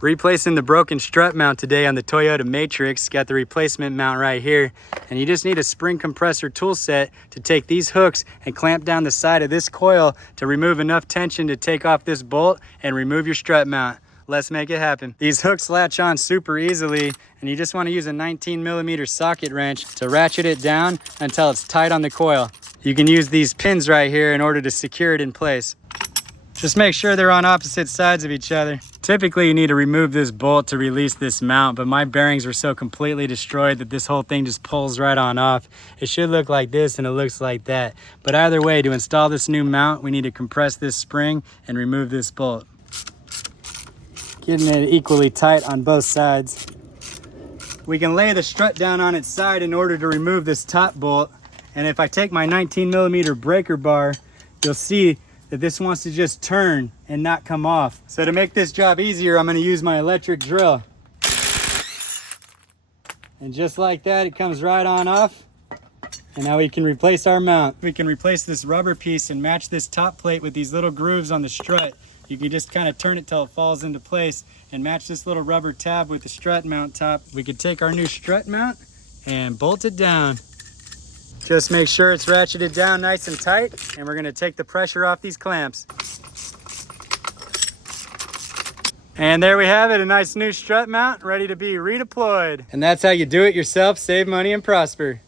Replacing the broken strut mount today on the Toyota Matrix. Got the replacement mount right here. And you just need a spring compressor tool set to take these hooks and clamp down the side of this coil to remove enough tension to take off this bolt and remove your strut mount. Let's make it happen. These hooks latch on super easily, and you just want to use a 19mm socket wrench to ratchet it down until it's tight on the coil. You can use these pins right here in order to secure it in place. Just make sure they're on opposite sides of each other. Typically, you need to remove this bolt to release this mount, but my bearings were so completely destroyed that this whole thing just pulls right on off. It should look like this and it looks like that. But either way, to install this new mount, we need to compress this spring and remove this bolt. Getting it equally tight on both sides. We can lay the strut down on its side in order to remove this top bolt. And if I take my 19mm breaker bar, you'll see that this wants to just turn and not come off. So to make this job easier, I'm gonna use my electric drill. And just like that, it comes right on off. And now we can replace our mount. We can replace this rubber piece and match this top plate with these little grooves on the strut. You can just kind of turn it till it falls into place and match this little rubber tab with the strut mount top. We could take our new strut mount and bolt it down. Just make sure it's ratcheted down nice and tight, and we're gonna take the pressure off these clamps. And there we have it, a nice new strut mount ready to be redeployed. And that's how you do it yourself, save money and prosper.